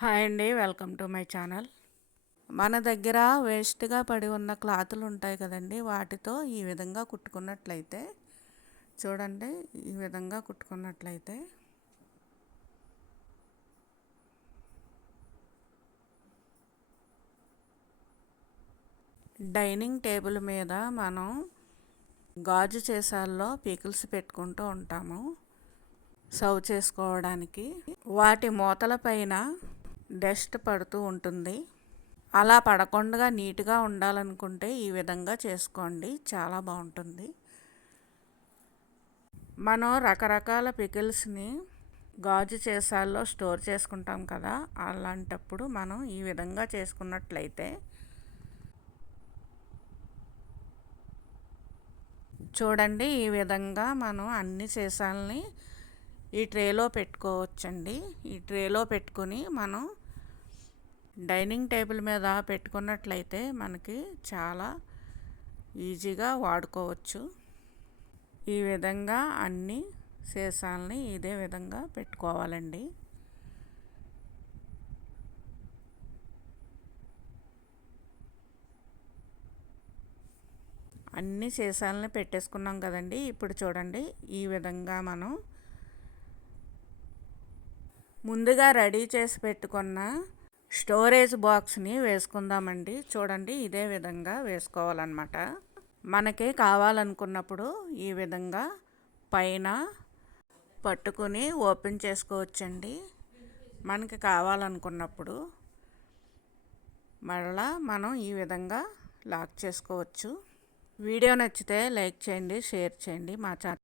Hi అండి welcome to my channel. మన దగ్గర వేస్ట్గా పడి ఉన్న క్లాతులు ఉంటాయి కదండి వాటితో ఈ విధంగా కుట్టుకున్నట్లయితే చూడండి ఈ విధంగా కుట్టుకున్నట్లయితే. డైనింగ్ టేబుల్ మీద మనం గాజు చేసాల్లో పీకిల్స్ పెట్టుకుంటూ ఉంటాము సర్వ్ చేసుకోవడానికి. వాటి మూతల పైన డస్ట్ పడుతూ ఉంటుంది. అలా పడకుండా నీట్గా ఉండాలనుకుంటే ఈ విధంగా చేసుకోండి. చాలా బాగుంటుంది. మనం రకరకాల పికిల్స్ని గాజు చేసాల్లో స్టోర్ చేసుకుంటాం కదా అలాంటప్పుడు మనం ఈ విధంగా చేసుకున్నట్లయితే చూడండి ఈ విధంగా మనం అన్ని సీసాలని ఈ ట్రేలో పెట్టుకోవచ్చండి. ఈ ట్రేలో పెట్టుకొని మనం డైనింగ్ టేబుల్ మీద పెట్టుకున్నట్లయితే మనకి చాలా ఈజీగా వాడుకోవచ్చు. ఈ విధంగా అన్ని సీసాలని ఇదే విధంగా పెట్టుకోవాలండి. అన్ని సీసాలని పెట్టేసుకున్నాం కదండి. ఇప్పుడు చూడండి ఈ విధంగా మనం ముందుగా రెడీ చేసి పెట్టుకున్న స్టోరేజ్ బాక్స్ని వేసుకుందామండి. చూడండి ఇదే విధంగా వేసుకోవాలన్నమాట. మనకి కావాలనుకున్నప్పుడు ఈ విధంగా పైన పట్టుకుని ఓపెన్ చేసుకోవచ్చండి. మనకి కావాలనుకున్నప్పుడు మరలా మనం ఈ విధంగా లాక్ చేసుకోవచ్చు. వీడియో నచ్చితే లైక్ చేయండి షేర్ చేయండి మా ఛానల్